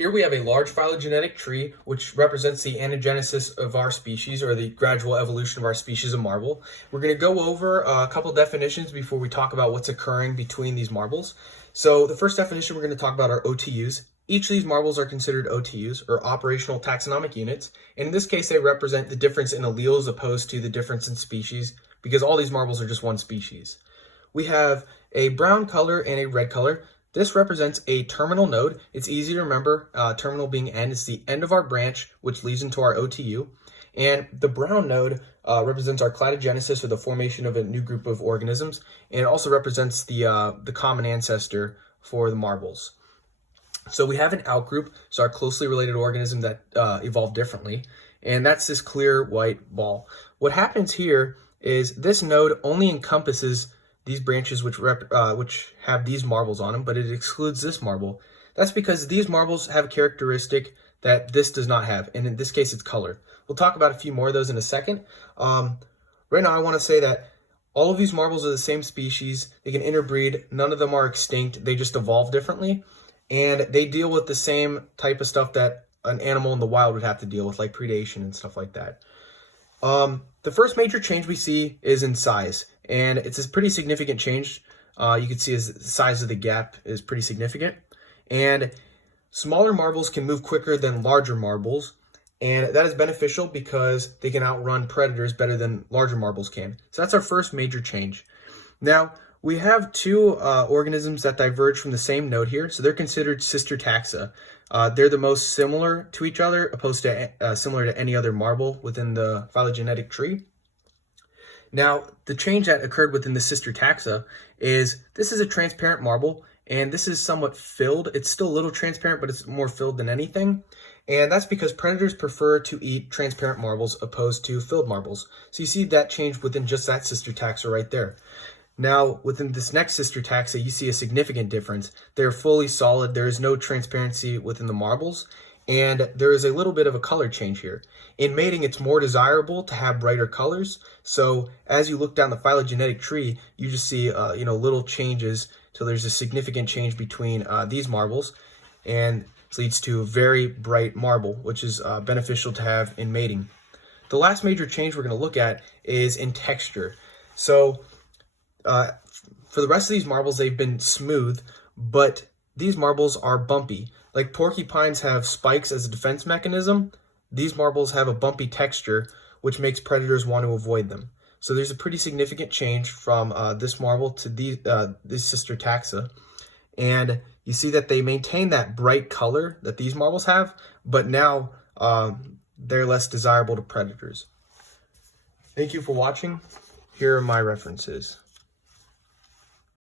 Here we have a large phylogenetic tree, which represents the anagenesis of our species, or the gradual evolution of our species of marble. We're going to go over a couple definitions before we talk about what's occurring between these marbles. So the first definition we're going to talk about are OTUs. Each of these marbles are considered OTUs, or operational taxonomic units, and in this case they represent the difference in alleles opposed to the difference in species, because all these marbles are just one species. We have a brown color and a red color. This represents a terminal node. It's easy to remember, terminal being N is the end of our branch, which leads into our OTU. And the brown node represents our cladogenesis, or the formation of a new group of organisms. And it also represents the common ancestor for the marbles. So we have an outgroup, so our closely related organism that evolved differently. And that's this clear white ball. What happens here is this node only encompasses these branches which have these marbles on them, but it excludes this marble. That's because these marbles have a characteristic that this does not have, and in this case it's color. We'll talk about a few more of those in a second. Right now I want to say that all of these marbles are the same species. They can interbreed. None of them are extinct. They just evolve differently, and they deal with the same type of stuff that an animal in the wild would have to deal with, like predation and stuff like that. The first major change we see is in size, and it's a pretty significant change. You can see as the size of the gap is pretty significant, and smaller marbles can move quicker than larger marbles, and that is beneficial because they can outrun predators better than larger marbles can. So that's our first major change. Now, we have two organisms that diverge from the same node here, so they're considered sister taxa. They're the most similar to each other, opposed to similar to any other marble within the phylogenetic tree. Now, the change that occurred within the sister taxa is this is a transparent marble, and this is somewhat filled. It's still a little transparent, but it's more filled than anything. And that's because predators prefer to eat transparent marbles opposed to filled marbles. So you see that change within just that sister taxa right there. Now, within this next sister taxa, you see a significant difference. They're fully solid. There is no transparency within the marbles, and there is a little bit of a color change here. In mating, it's more desirable to have brighter colors. So as you look down the phylogenetic tree, you just see little changes. So there's a significant change between these marbles, and this leads to a very bright marble, which is beneficial to have in mating. The last major change we're going to look at is in texture. So for the rest of these marbles, they've been smooth, but these marbles are bumpy. Like porcupines have spikes as a defense mechanism, these marbles have a bumpy texture, which makes predators want to avoid them. So there's a pretty significant change from this marble to this sister taxa. And you see that they maintain that bright color that these marbles have, but now they're less desirable to predators. Thank you for watching. Here are my references.